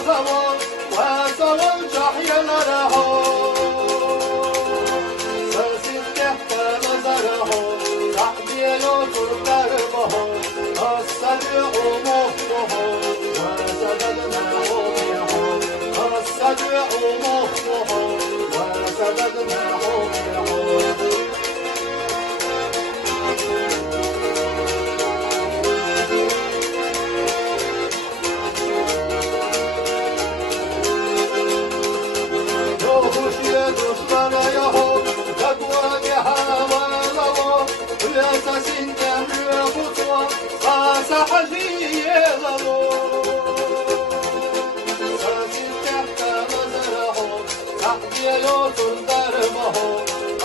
يغوى وسوى ينره سلسل تحت نظره تحديل تركبه الصدع مخه وسببناه منه الصدع مخه وسببناه منه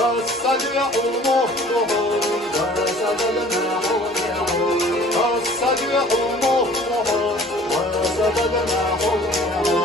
الصدع مخه وسببناه منه الصدع مخه وسببناه منه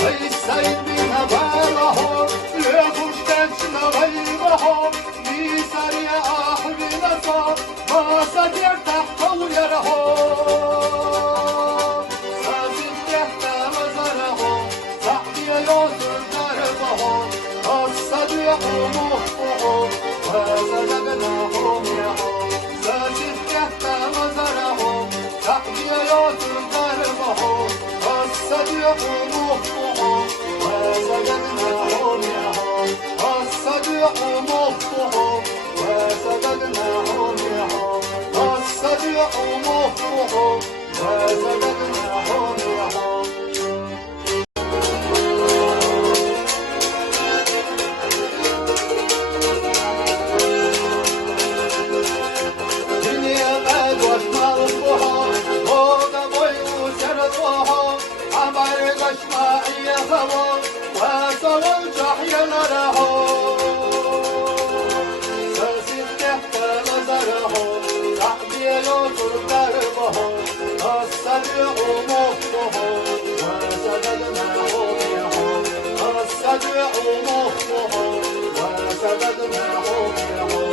السيد نباله لبشتنا غيبه لسريع أحبنته ما سجر تحت ويره سازل تحت وزره تحت يوسف دربه الصديق مخه وسببناه منه سازل تحت وزره تحت يوسف دربه الصديق مخه وسببناه منه الصديق مخه وسببناه منه الصديق مخه وسببناه منه دنيا قد وشمالها هودا بويو سرطها عبر قشما يغوى وسوى جحيا نره الصديق مخه وسببناه منه الصديق مخه وسببناه منه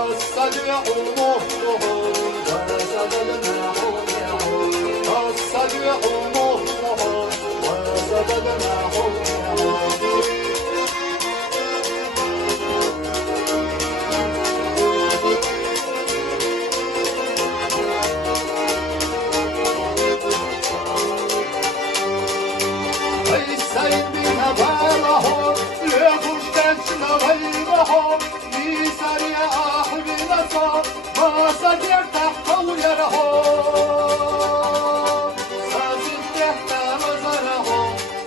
الصديق مخه وسببناه منه الصديق مخه وسببناه منه السيد نباله لبشتنا غيبه لسريع أحبنته ما سجر تحت ويره سازل تحت وزره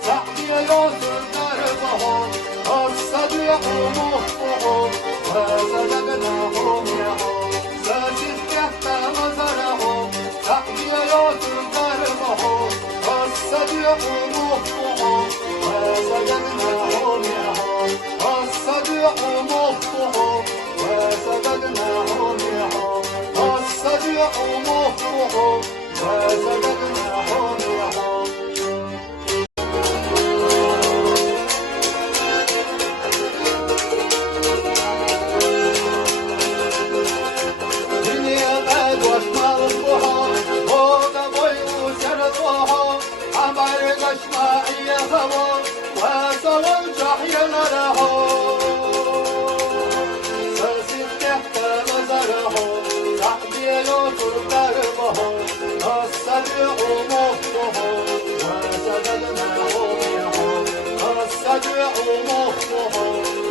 تحت يوسف دربه الصديق مخه وسببناه منه سازل تحت وزره تحت يوسف دربه الصديق مخه وسببناه منه الصديق مخه وسببناه منه الصديق مخه وسببناه منه دنيا قد وشمالها هودا بويو سرطها عبر قشما يغوى وسوى جحيا نره سلسل تحت وزره تحديل تركبه الصديق مخه وسببناه منه الصديق مخه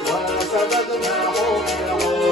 وسببناه منه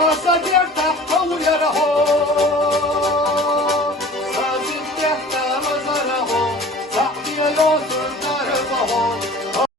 ما صدر تحت ويرهو